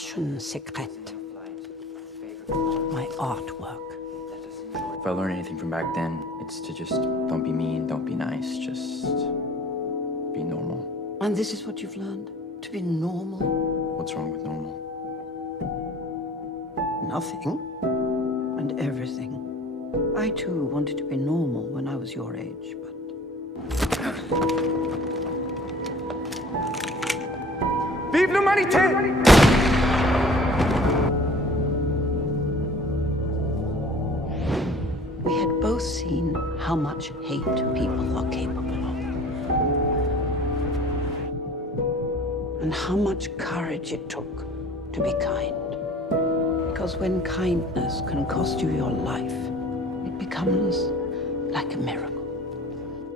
passion secrète. My artwork. If I learned anything from back then, it's to just don't be mean, don't be nice, just be normal. And this is what you've learned? To be normal? What's wrong with normal? Nothing. And everything. I, too, wanted to be normal when I was your age, but... Vive l'humanité! We had both seen how much hate people are capable of. And how much courage it took to be kind. Because when kindness can cost you your life, it becomes like a miracle.